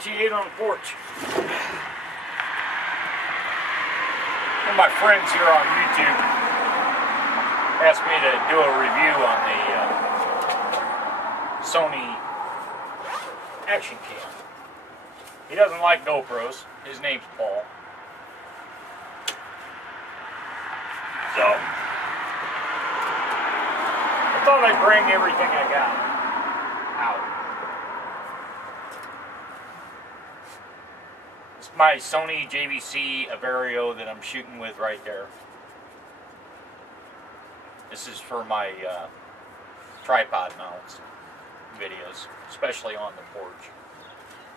NT8 on the porch. One of my friends here on YouTube asked me to do a review on the Sony Action Cam. He doesn't like GoPros. His name's Paul. So, I thought I'd bring everything I got out. It's my Sony JVC Averio that I'm shooting with right there. This is for my tripod mounts videos, especially on the porch,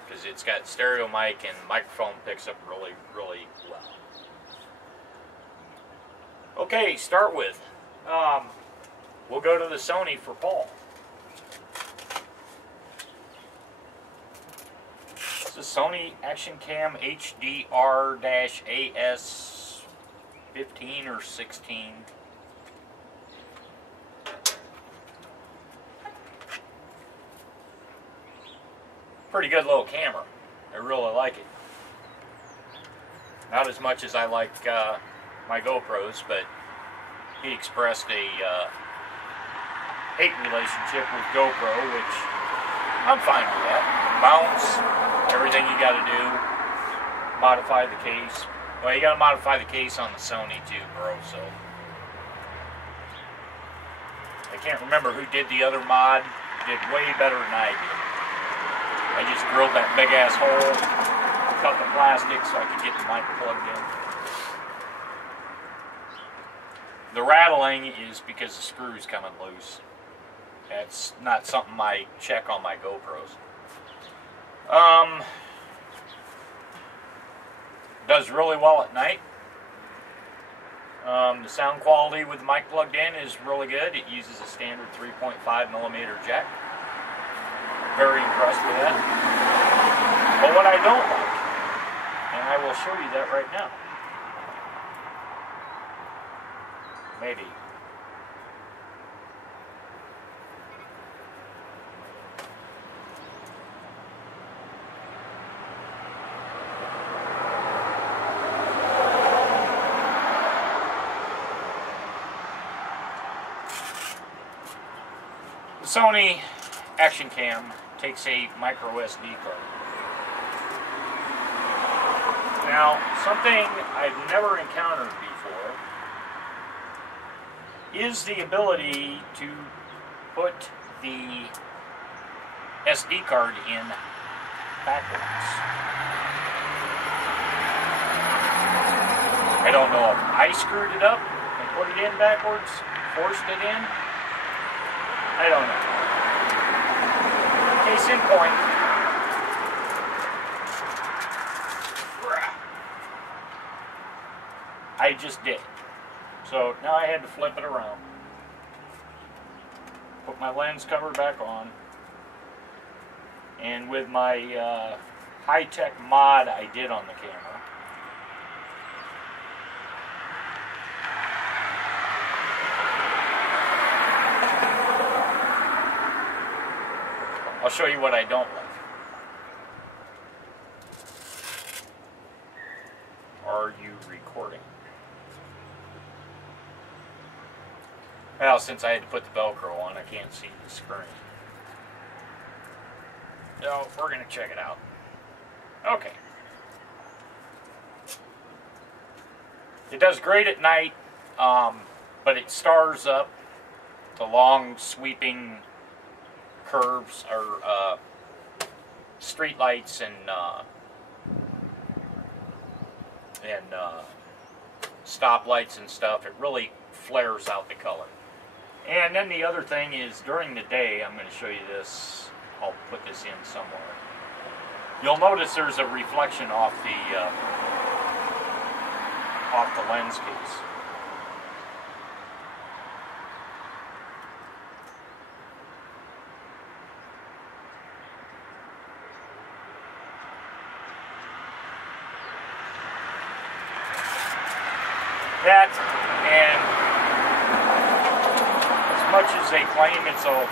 because it's got stereo mic and microphone picks up really, really well. Okay, start with, we'll go to the Sony for Paul. It's the Sony Action Cam HDR-AS 15 or 16. Pretty good little camera. I really like it. Not as much as I like my GoPros, but he expressed a hate relationship with GoPro, which I'm fine with that. Mounts, everything you got to do, modify the case. Well, you got to modify the case on the Sony too, bro. So I can't remember who did the other mod. Did way better than I did. I just drilled that big ass hole, cut the plastic so I could get the mic plugged in. The rattling is because the screw's coming loose. That's not something I check on my GoPros. Does really well at night. The sound quality with the mic plugged in is really good. It uses a standard 3.5mm jack. Very impressed with that. But what I don't like, and I will show you that right now. Maybe. The Sony Action Cam takes a micro SD card. Now, something I've never encountered before is the ability to put the SD card in backwards. I don't know if I screwed it up and put it in backwards, forced it in. I don't know. Case in point, I just did it. So now I had to flip it around. Put my lens cover back on. And with my high-tech mod I did on the camera, I'll show you what I don't like. Are you recording? Well, since I had to put the Velcro on, I can't see the screen. So, we're going to check it out. Okay. It does great at night, but it stars up the long sweeping curves or street lights and stop lights and stuff. It really flares out the color. And then the other thing is, during the day, I'm going to show you this. I'll put this in somewhere. You'll notice there's a reflection off the lens case. That, and as much as they claim it's a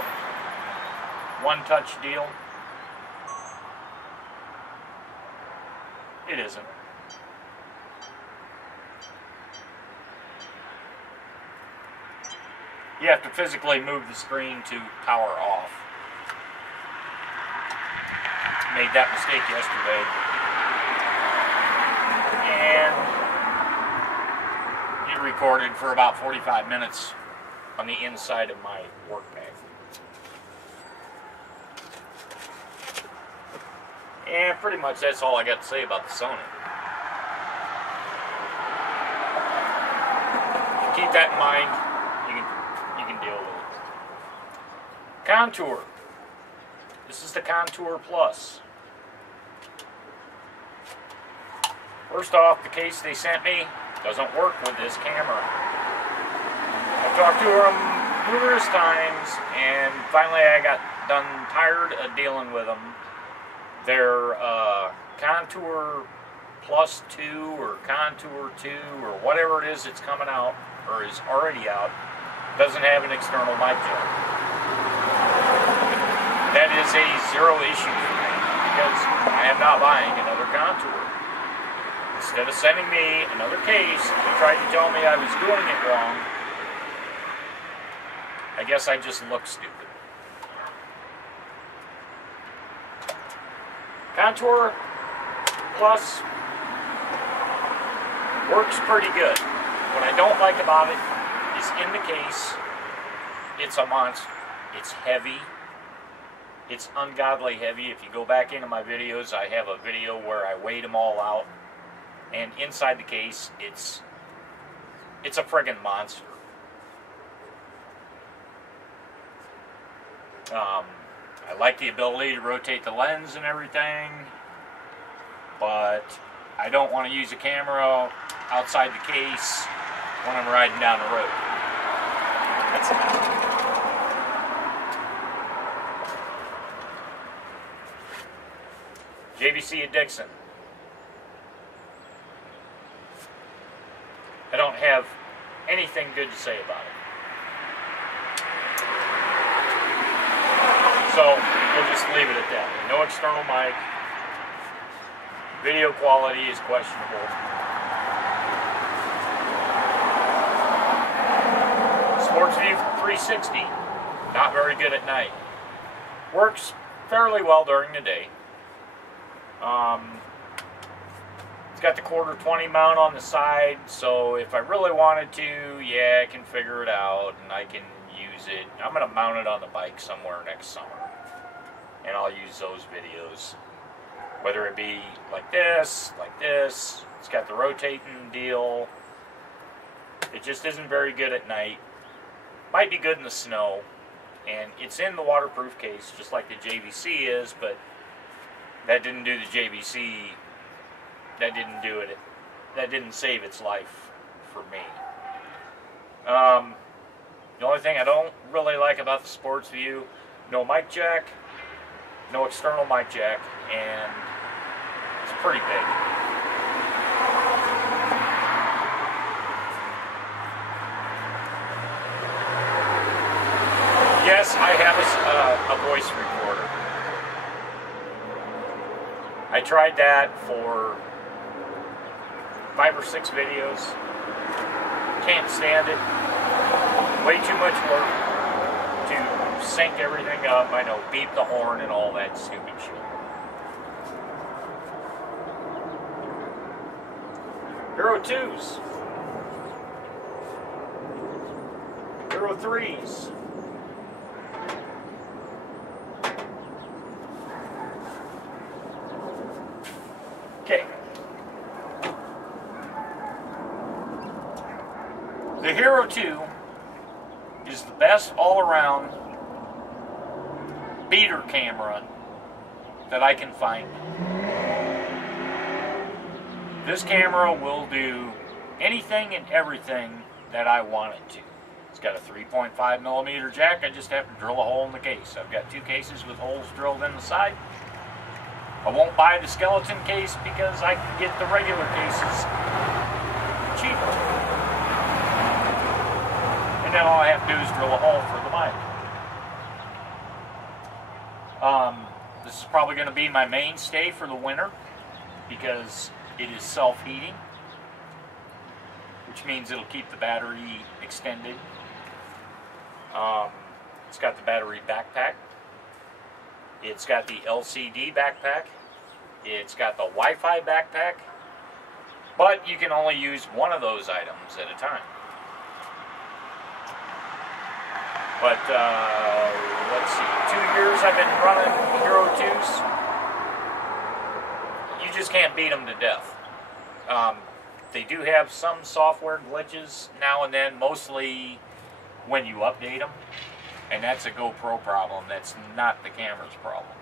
one-touch deal, it isn't. You have to physically move the screen to power off. Made that mistake yesterday. And it recorded for about 45 minutes on the inside of my work bag. And pretty much that's all I got to say about the Sony. Keep that in mind. You can deal with it. Contour. This is the Contour Plus. First off, the case they sent me doesn't work with this camera. I've talked to them numerous times, and finally I got done tired of dealing with them. Their Contour Plus 2 or Contour 2 or whatever it is that's coming out, or is already out, doesn't have an external mic jack. That is a zero issue for me, because I am not buying another Contour. Instead of sending me another case, they tried to tell me I was doing it wrong. I guess I just look stupid. Contour Plus works pretty good. What I don't like about it is in the case, it's a monster. It's heavy. It's ungodly heavy. If you go back into my videos, I have a video where I weighed them all out. And inside the case, it's a friggin' monster. I like the ability to rotate the lens and everything, but I don't want to use a camera outside the case when I'm riding down the road. That's enough. JVC at Dixon. I don't have anything good to say about it. So, we'll just leave it at that. No external mic. Video quality is questionable. Sports View 360. Not very good at night. Works fairly well during the day. It's got the 1/4-20 mount on the side, so if I really wanted to, yeah, I can figure it out and I can use it. I'm going to mount it on the bike somewhere next summer, and I'll use those videos. Whether it be like this. It's got the rotating deal. It just isn't very good at night. Might be good in the snow, and it's in the waterproof case just like the JVC is, but that didn't do the JVC. That didn't do it. That didn't save its life for me. The only thing I don't really like about the Sports View, no mic jack, no external mic jack, and it's pretty big. Yes, I have a voice recorder. I tried that for 5 or 6 videos. Can't stand it. Way too much work to sync everything up. I know, beep the horn and all that stupid shit. Hero 2s. Hero 3s. Okay. The Hero 2 is the best all-around beater camera that I can find. This camera will do anything and everything that I want it to. It's got a 3.5mm jack. I just have to drill a hole in the case. I've got 2 cases with holes drilled in the side. I won't buy the skeleton case because I can get the regular cases cheaper. And then all I have to do is drill a hole for the mic. This is probably going to be my mainstay for the winter because it is self-heating, which means it'll keep the battery extended. It's got the battery backpack. It's got the LCD backpack. It's got the Wi-Fi backpack. But you can only use one of those items at a time. But, let's see, 2 years I've been running Hero 2s. You just can't beat them to death. They do have some software glitches now and then, mostly when you update them. And that's a GoPro problem. That's not the camera's problem.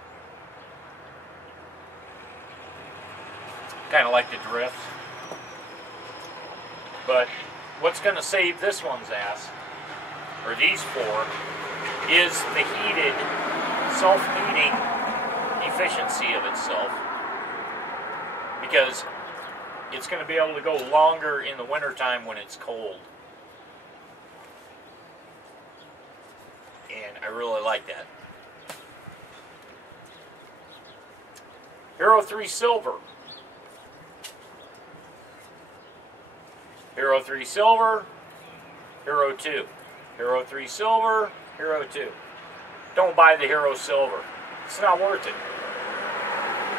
Kind of like the drifts. But what's going to save this one's ass, or these four, is the heated, self-heating efficiency of itself. Because it's going to be able to go longer in the wintertime when it's cold. And I really like that. Hero 3 Silver. Hero 3 Silver, Hero 2. Hero 3 Silver, Hero 2. Don't buy the Hero Silver. It's not worth it.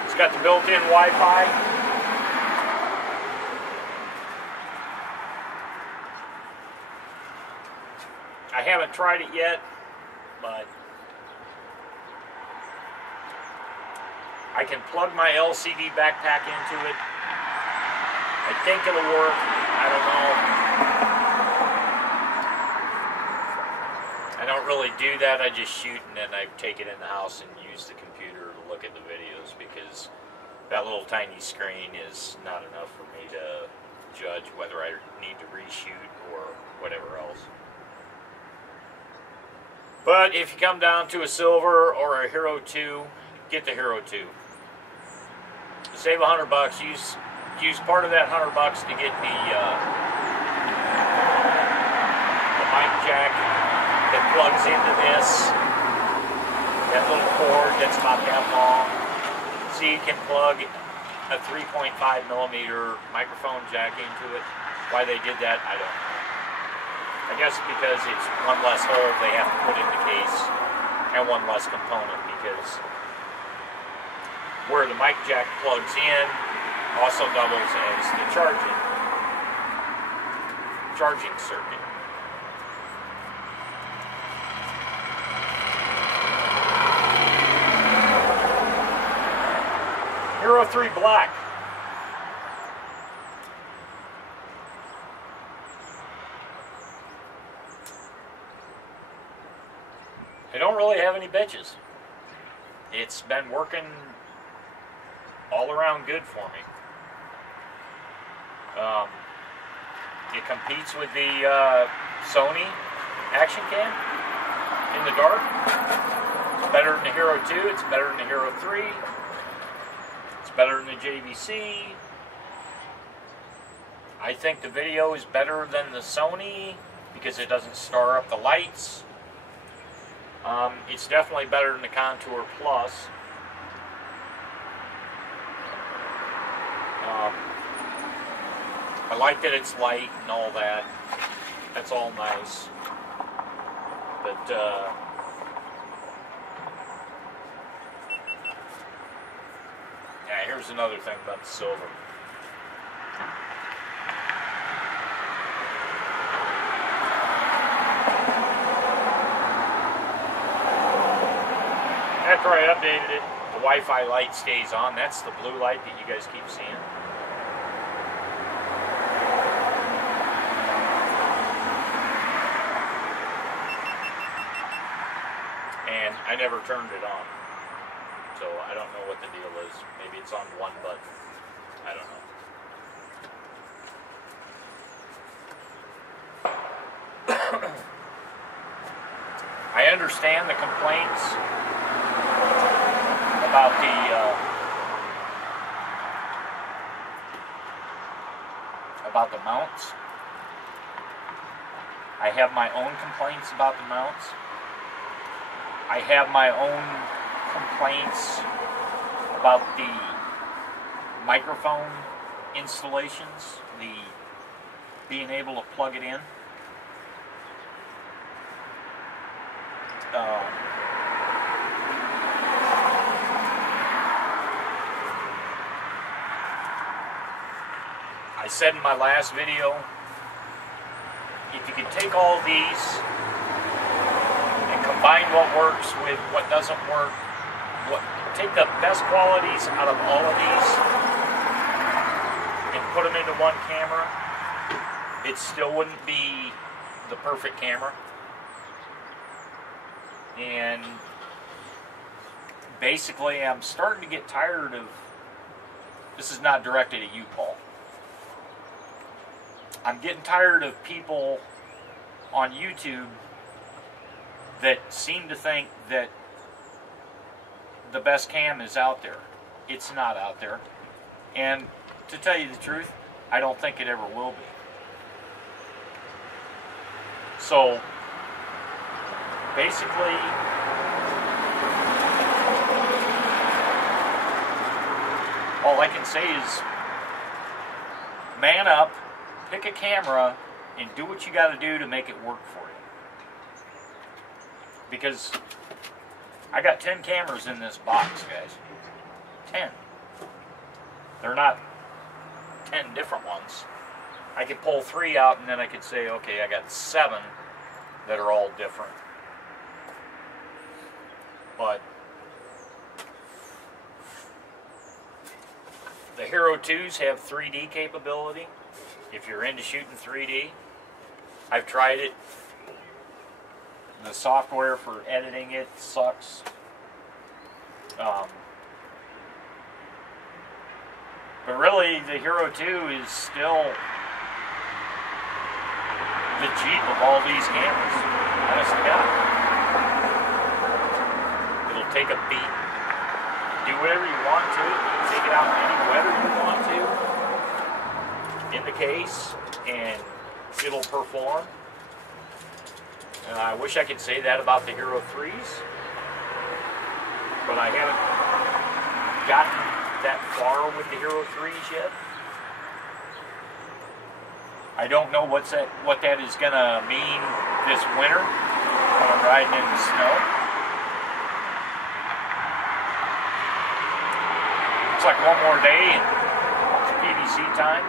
It's got the built-in Wi-Fi. I haven't tried it yet, but I can plug my LCD backpack into it. I think it'll work. I don't know. I don't really do that. I just shoot and then I take it in the house and use the computer to look at the videos, because that little tiny screen is not enough for me to judge whether I need to reshoot or whatever else. But if you come down to a Silver or a Hero 2, get the Hero 2. Save $100. Use part of that $100 to get the mic jack that plugs into this. That little cord that's about that long. So you can plug a 3.5mm microphone jack into it. Why they did that, I don't know. I guess because it's one less hole they have to put in the case and one less component, because where the mic jack plugs in also doubles as the charging circuit. Hero 3 Black. I don't really have any bitches. It's been working all around good for me. It competes with the Sony Action Cam in the dark. It's better than the Hero 2. It's better than the Hero 3. It's better than the JVC. I think the video is better than the Sony because it doesn't star up the lights. It's definitely better than the Contour Plus. I like that it's light and all that. That's all nice. But, yeah, here's another thing about the Silver. After I updated it, the Wi-Fi light stays on. That's the blue light that you guys keep seeing. And I never turned it on. So I don't know what the deal is. Maybe it's on one button. I don't know. I understand the complaints about the mounts. I have my own complaints about the mounts. I have my own complaints about the microphone installations, the being able to plug it in. I said in my last video, if you can take all these and combine what works with what doesn't work, take the best qualities out of all of these and put them into one camera, it still wouldn't be the perfect camera. And basically, I'm starting to get tired of, this is not directed at you, Paul. I'm getting tired of people on YouTube that seem to think that the best cam is out there. It's not out there. And to tell you the truth, I don't think it ever will be. So, basically, all I can say is, man up, pick a camera, and do what you got to do to make it work for you. Because I got 10 cameras in this box, guys. 10. They're not 10 different ones. I could pull 3 out and then I could say, okay, I got 7 that are all different. But the Hero 2s have 3D capability. If you're into shooting 3D, I've tried it. The software for editing it sucks. But really, the Hero 2 is still the Jeep of all these cameras. Honest to God. It'll take a beat, do whatever you want to, take it out in any weather you want to, in the case, and it'll perform. And I wish I could say that about the Hero 3s, but I haven't gotten that far with the Hero 3s yet. I don't know what that is going to mean this winter when I'm riding in the snow. It's like one more day and it's PVC time,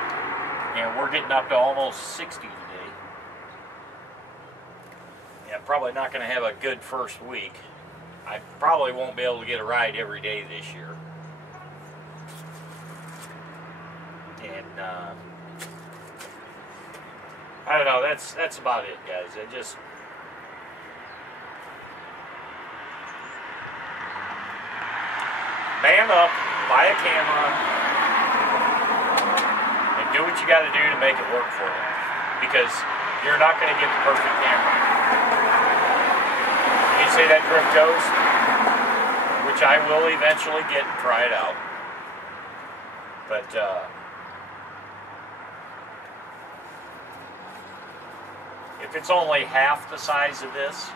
and we're getting up to almost 60 today. Yeah, probably not going to have a good first week. I probably won't be able to get a ride every day this year. And I don't know, that's about it, guys. I just man up, buy a camera, and do what you got to do to make it work for you. Because you're not going to get the perfect camera. You say that drift goes, which I will eventually get and try it out. But if it's only half the size of this,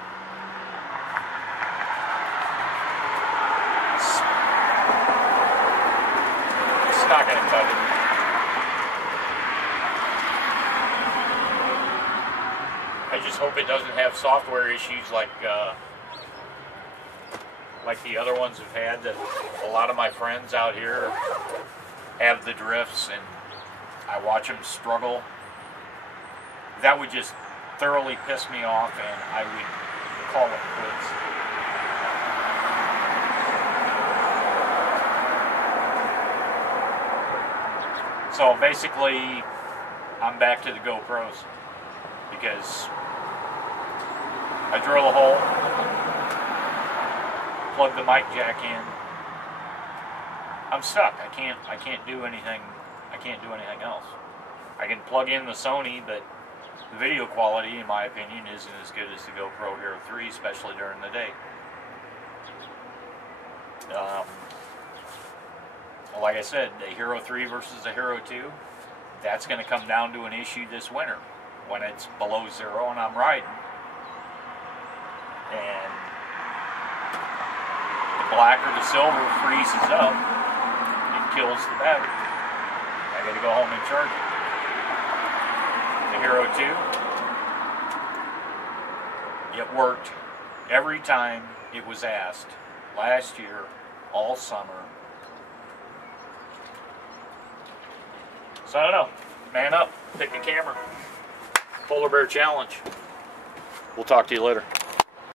it's not going to cut it. I just hope it doesn't have software issues like the other ones have had. That a lot of my friends out here have the drifts, and I watch them struggle. That would just thoroughly piss me off, and I would call it quits. So basically, I'm back to the GoPros because I drill a hole, plug the mic jack in. I'm stuck. I can't do anything. I can't do anything else. I can plug in the Sony, but the video quality, in my opinion, isn't as good as the GoPro Hero 3, especially during the day. Like I said, the Hero 3 versus the Hero 2, that's going to come down to an issue this winter when it's below 0 and I'm riding. And the black or the silver freezes up, it kills the battery. And I gotta go home and charge it. The Hero 2, it worked every time it was asked. Last year, all summer. So I don't know. Man up, pick a camera. Polar Bear Challenge. We'll talk to you later.